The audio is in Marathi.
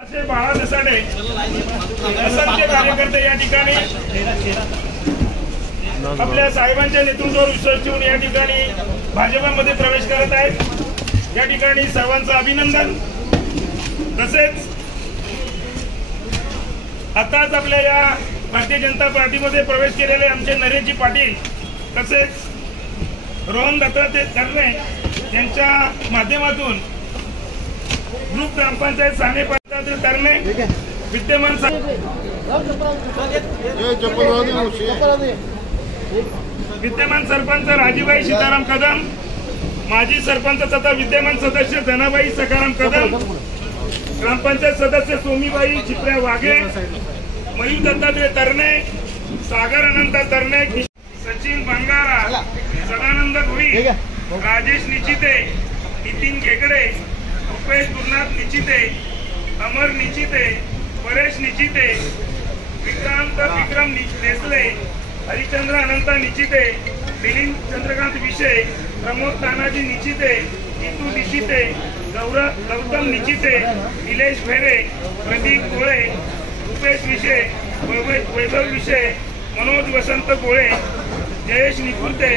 बाळा देसाडे असंख्य कार्यकर्ते या ठिकाणी आपल्या साहेबांच्या नेतृत्वावर विश्वास ठेवून या ठिकाणी भाजपमध्ये प्रवेश करत आहेत। या ठिकाणी सर्वांचं अभिनंदन। तसेच आताच आपल्या या भारतीय जनता पार्टीमध्ये प्रवेश केलेले आमचे नरेशजी पाटील तसेच रोहन दत्तात्रय तरणे यांच्या माध्यमातून ग्रुप ग्रामपंचायत साने पंचायत तरणे विद्यमान सरपंच राजीबाई सीताराम कदम, माजी सरपंच तथा विद्यमान सदस्य धनाबाई सकाराम कदम, ग्रामपंचायत सदस्य सोमीबाई चिपऱ्या वाघे, मयूर दत्तात्रय तरणे, सागर अनंत तरणे, सचिन बंगारा, सदानंद भोई, राजेश निचिते, नितीन घेगडे, रुपेश गुरुनाथ निचिते, अमर निचिते, परेश निचिते, विक्रम नेसले, हरिचंद्र अनंत निचिते, मिलिंद चंद्रकांत विषय, प्रमोद तानाजी निचिते, नीतू निचिते, गौतम निचिते, निलेश भेरे, प्रदीप गोळे, रुपेश विषय, वैभव विषय, मनोज वसंत गोळे, जयेश निकुर्ते,